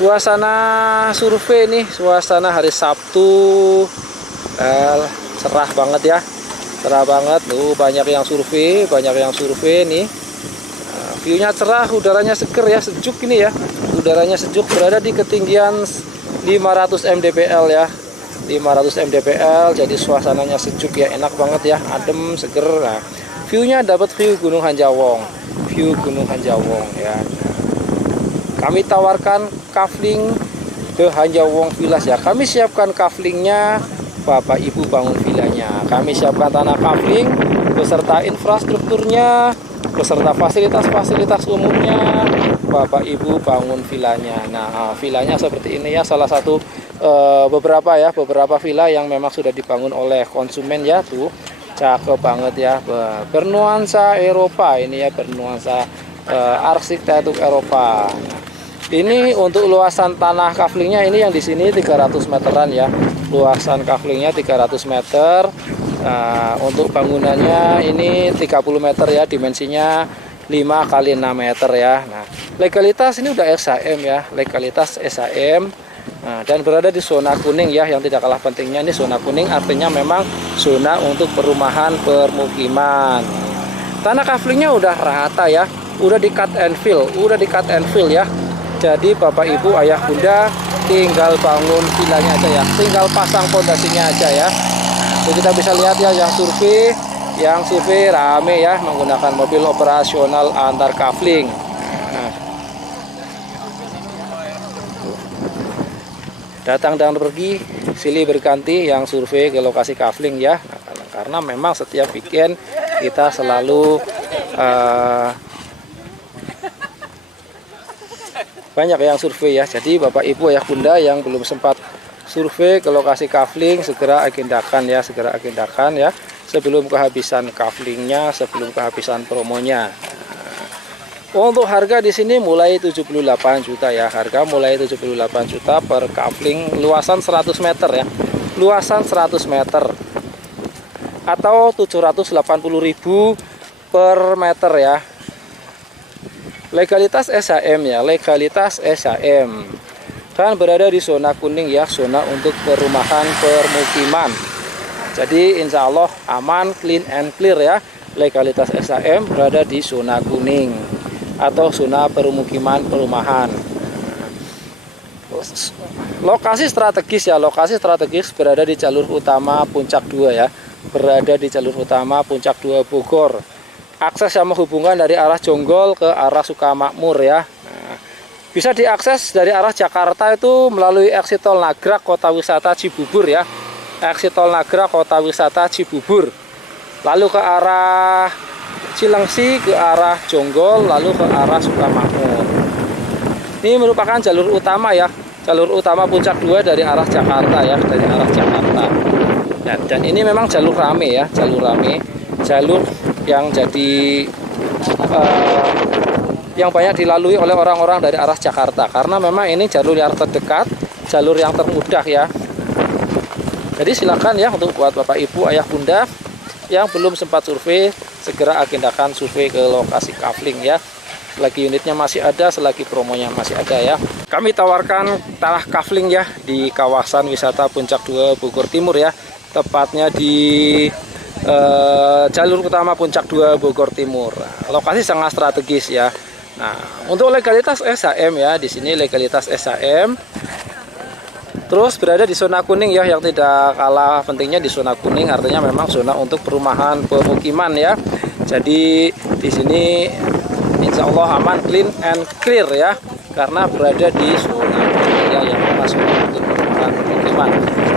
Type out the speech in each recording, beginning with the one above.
Suasana survei nih, suasana hari Sabtu, cerah banget ya, cerah banget. Banyak yang survei, nih. View-nya cerah, udaranya seger ya, sejuk ini ya. Udaranya sejuk, berada di ketinggian 500 mdpl ya. 500 mdpl, jadi suasananya sejuk ya, enak banget ya, adem, seger. Nah, view-nya dapat view Gunung Hanjawong. Ya. Kami tawarkan kafling ke Hanjawong Villas ya. Kami siapkan kaflingnya, Bapak Ibu bangun vilanya. Kami siapkan tanah kafling beserta infrastrukturnya, beserta fasilitas-fasilitas umumnya, Bapak Ibu bangun vilanya. Nah, vilanya seperti ini ya, salah satu beberapa villa yang memang sudah dibangun oleh konsumen ya, tuh cakep banget ya, bernuansa Eropa ini ya, bernuansa arsitektur Eropa. Ini untuk luasan tanah kaflingnya ini yang di sini 300 meteran ya, luasan kaflingnya 300 meter. Untuk bangunannya ini 30 meter ya, dimensinya 5 kali 6 meter ya. Nah, legalitas ini udah SHM ya, legalitas SHM. Nah, dan berada di zona kuning ya, yang tidak kalah pentingnya ini zona kuning artinya memang zona untuk perumahan permukiman. Tanah kaflingnya udah rata ya, udah di cut and fill ya. Jadi Bapak Ibu ayah bunda tinggal bangun vilanya aja ya, tinggal pasang fondasinya aja ya. Jadi kita bisa lihat ya, yang survei rame ya, menggunakan mobil operasional antar kafling. Nah, datang dan pergi silih berganti yang survei ke lokasi kafling ya. Nah, karena memang setiap weekend kita selalu banyak yang survei ya. Jadi Bapak Ibu ayah bunda yang belum sempat survei ke lokasi kafling, segera agendakan ya, sebelum kehabisan kaflingnya, sebelum kehabisan promonya. Untuk harga di sini mulai 78 juta ya, harga mulai 78 juta per kafling luasan 100 meter ya, luasan 100 meter atau 780.000 per meter ya. Legalitas SHM ya, legalitas SHM. Dan berada di zona kuning ya, zona untuk perumahan permukiman. Jadi insya Allah aman, clean and clear ya. Legalitas SHM berada di zona kuning atau zona permukiman perumahan. Lokasi strategis ya, lokasi strategis berada di jalur utama Puncak 2 ya, berada di jalur utama Puncak 2 Bogor. Akses yang menghubungkan dari arah Jonggol ke arah Sukamakmur ya. Nah, bisa diakses dari arah Jakarta itu melalui exit tol Nagrag Kota Wisata Cibubur ya, exit tol Nagrag Kota Wisata Cibubur, lalu ke arah Cilengsi, ke arah Jonggol, lalu ke arah Sukamakmur. Ini merupakan jalur utama ya, jalur utama Puncak 2 dari arah Jakarta ya, dari arah Jakarta. Dan ini memang jalur rame ya, jalur yang jadi yang banyak dilalui oleh orang-orang dari arah Jakarta, karena memang ini jalur yang terdekat, jalur yang termudah ya. Jadi silakan ya untuk buat Bapak Ibu ayah bunda yang belum sempat survei, segera agendakan survei ke lokasi kafling ya. Selagi unitnya masih ada, selagi promonya masih ada ya. Kami tawarkan tanah kafling ya di kawasan wisata Puncak 2 Bogor Timur ya, tepatnya di jalur utama Puncak 2 Bogor Timur. Lokasi sangat strategis ya. Nah, untuk legalitas SHM ya, di sini legalitas SHM. Terus berada di zona kuning ya, yang tidak kalah pentingnya di zona kuning artinya memang zona untuk perumahan pemukiman ya. Jadi di sini insya Allah aman, clean and clear ya, karena berada di zona kuning ya, yang memang zona untuk perumahan pemukiman.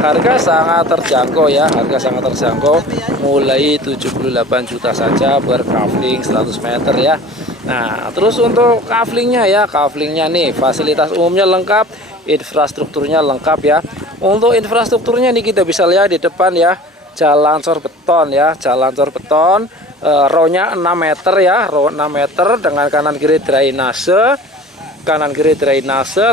Harga sangat terjangkau ya, harga sangat terjangkau, mulai 78 juta saja per kafling 100 meter ya. Nah, terus untuk kaflingnya ya, kaflingnya nih fasilitas umumnya lengkap, infrastrukturnya lengkap ya. Untuk infrastrukturnya nih kita bisa lihat di depan ya, jalan cor beton ya, jalan cor beton, row-nya 6 meter ya, row 6 meter dengan kanan kiri drainase,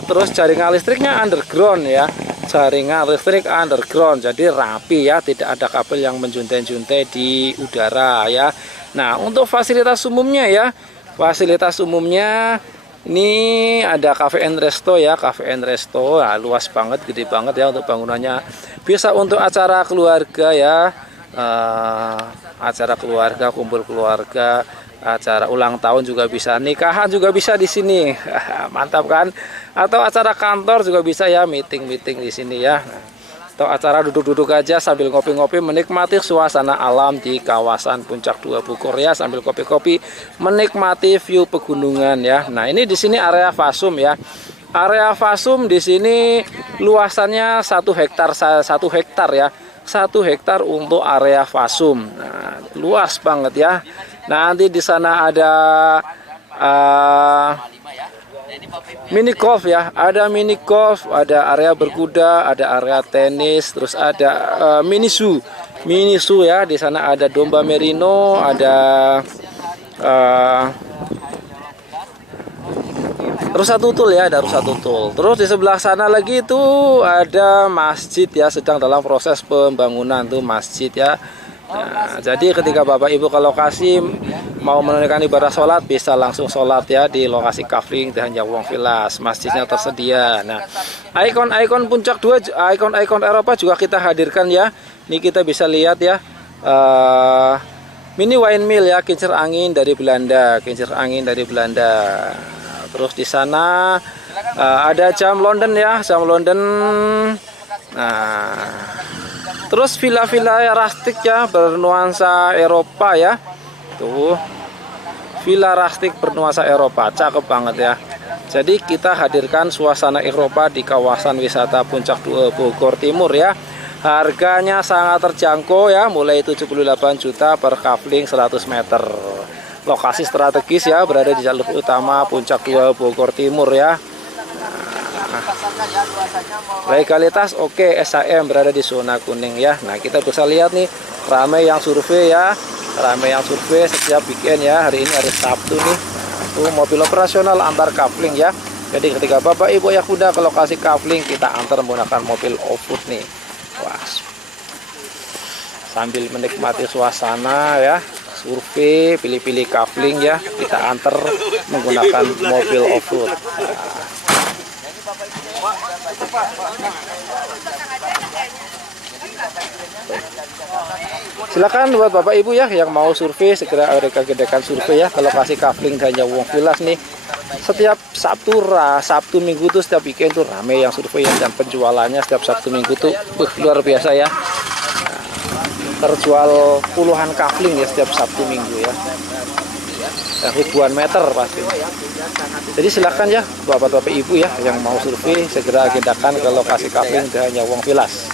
terus jaringan listriknya underground ya, jaringan listrik underground, jadi rapi ya, tidak ada kabel yang menjuntai-juntai di udara ya. Nah, untuk fasilitas umumnya ya, fasilitas umumnya Ini ada cafe and resto ya, cafe and resto. Nah, luas banget, gede banget ya untuk bangunannya. Bisa untuk acara keluarga ya, acara keluarga, kumpul keluarga, acara ulang tahun juga bisa, nikahan juga bisa di sini. Mantap kan? Atau acara kantor juga bisa ya, meeting-meeting di sini ya. Atau acara duduk-duduk aja sambil ngopi-ngopi menikmati suasana alam di kawasan Puncak 2 Bogor ya, sambil kopi-kopi menikmati view pegunungan ya. Nah, ini di sini area Fasum ya. Area Fasum di sini luasannya 1 hektar ya. 1 hektar untuk area Fasum. Nah, luas banget ya. Nanti di sana ada mini golf ya, ada mini golf, ada area berkuda, ada area tenis, terus ada mini zoo ya. Di sana ada domba merino, ada rusa tutul ya, ada rusa tutul. Terus di sebelah sana lagi itu ada masjid ya, sedang dalam proses pembangunan tuh masjid ya. Nah, jadi ketika Bapak Ibu ke lokasi mau menunaikan ibadah sholat bisa langsung sholat ya di lokasi kafling dan Nyawong Villas, masjidnya tersedia. Nah, ikon-ikon Puncak 2, ikon-ikon Eropa juga kita hadirkan ya. Ini kita bisa lihat ya, mini windmill ya, kincir angin dari Belanda, Terus di sana ada jam London ya, jam London. Nah, terus villa-villa rustik ya, bernuansa Eropa ya. Tuh, villa rustik bernuansa Eropa, cakep banget ya. Jadi kita hadirkan suasana Eropa di kawasan wisata Puncak 2 Bogor Timur ya. Harganya sangat terjangkau ya, mulai 78 juta per kafling 100 meter. Lokasi strategis ya, berada di jalur utama Puncak 2 Bogor Timur ya. Legalitas oke, SHM berada di zona kuning ya. Nah, kita bisa lihat nih, ramai yang survei ya, setiap weekend ya. Hari ini hari Sabtu nih. Tuh mobil operasional antar kafling ya. Jadi ketika Bapak Ibu yang kuda ke lokasi kafling, kita antar menggunakan mobil off-road nih. Wah, sambil menikmati suasana ya, survei, pilih-pilih kafling ya, kita antar menggunakan mobil off-road. Silakan buat Bapak Ibu ya yang mau survei, segera agenda survei ya ke lokasi kafling dan Nyawong Villas nih. Setiap Sabtu Minggu tuh, setiap weekend tuh ramai yang survei ya, dan penjualannya setiap Sabtu Minggu tuh luar biasa ya. Terjual puluhan kafling ya setiap Sabtu Minggu ya. Ribuan meter pasti. Jadi silakan ya Bapak-bapak Ibu ya yang mau survei, segera agendakan ke lokasi kafling dan Nyawong Villas.